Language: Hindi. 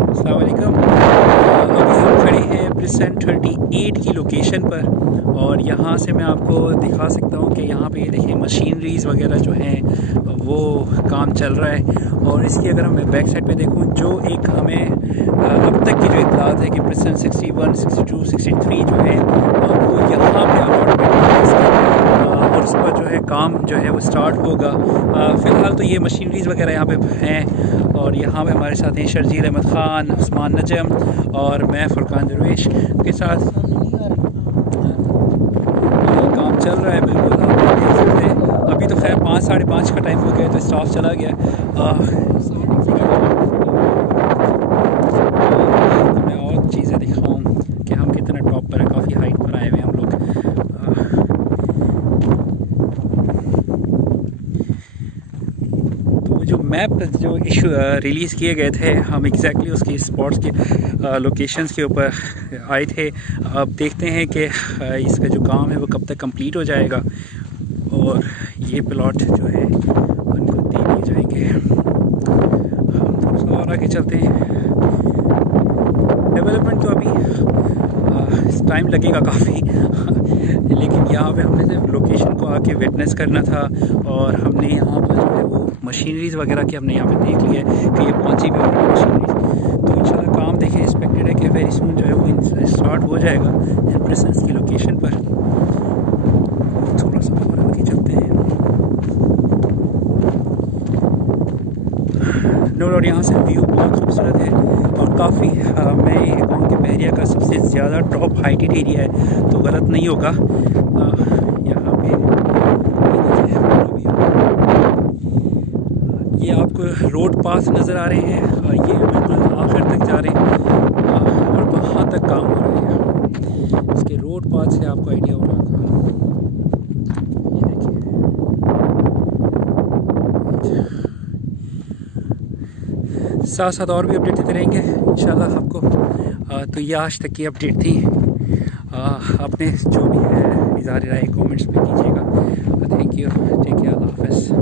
अस्सलाम वालेकुम। अभी हम खड़े हैं प्रेसेंट 38 की लोकेशन पर और यहाँ से मैं आपको दिखा सकता हूँ कि यहाँ पे ये देखिए मशीनरीज वगैरह जो हैं वो काम चल रहा है। और इसकी अगर मैं बैक साइड पे देखूँ, जो एक हमें अब तक की जो इत्तलात है कि प्रेसेंट 61, 62, 63 जो है वो यहाँ पे और उस पर जो है काम जो है वो स्टार्ट होगा। फ़िलहाल तो ये मशीनरीज़ वगैरह यहाँ पे हैं और यहाँ पे हमारे साथ हैं शर्जील अहमद ख़ान, उस्मान नजम और मैं फ़ुरक़ान दुर्वेश के साथ। काम चल रहा है बिल्कुल, आप देख सकते हैं। अभी तो खैर 5, साढ़े 5 का टाइम हो गया तो स्टाफ चला गया। तो मैं और चीज़ें दिखाऊँ कि हम कितना टॉप पर है, काफ़ी हाइट पर आए हुए हैं हम लोग। जो मैप जो इशू रिलीज़ किए गए थे, हम एग्जैक्टली उसकी स्पॉट्स के लोकेशंस के ऊपर आए थे। अब देखते हैं कि इसका जो काम है वो कब तक कंप्लीट हो जाएगा और ये प्लॉट जो है उनको दे दिए जाएंगे। हम थोड़ा सा और आगे चलते हैं। डेवलपमेंट तो अभी टाइम लगेगा काफ़ी, लेकिन यहाँ पे हमने सिर्फ लोकेशन को आके विटनेस करना था और हमने यहाँ पर जो है वो मशीनरीज वगैरह की हमने यहाँ पे देख लिया है कि ये पहुँची भी होगी मशीनरीज। तो इंशाल्लाह काम देखें एक्सपेक्टेड है कि वेरी सून जो है वो स्टार्ट हो जाएगा प्रेसेंस की लोकेशन पर। थोड़ा सा और आगे चलते हैं और यहाँ से व्यू बहुत खूबसूरत है और काफ़ी मैं ये कहूँ कि बहरिया का सबसे ज़्यादा टॉप हाइटेड एरिया है, तो गलत नहीं होगा। यहाँ पे ये आपको रोड पास नज़र आ रहे हैं, ये बिल्कुल आखिर तक जा रहे हैं और वहाँ तक काम हो रहा है। इसके रोड पास से आपको आइडिया हो रहा होगा। ये देखिए, साथ साथ और भी अपडेट देते रहेंगे इंशाल्लाह आपको। तो ये आज तक की अपडेट थी। अपने जो भी है इज़हार राय कमेंट्स में कीजिएगा। थैंक यू, टेक केयर, अल्लाह हाफ़िज़।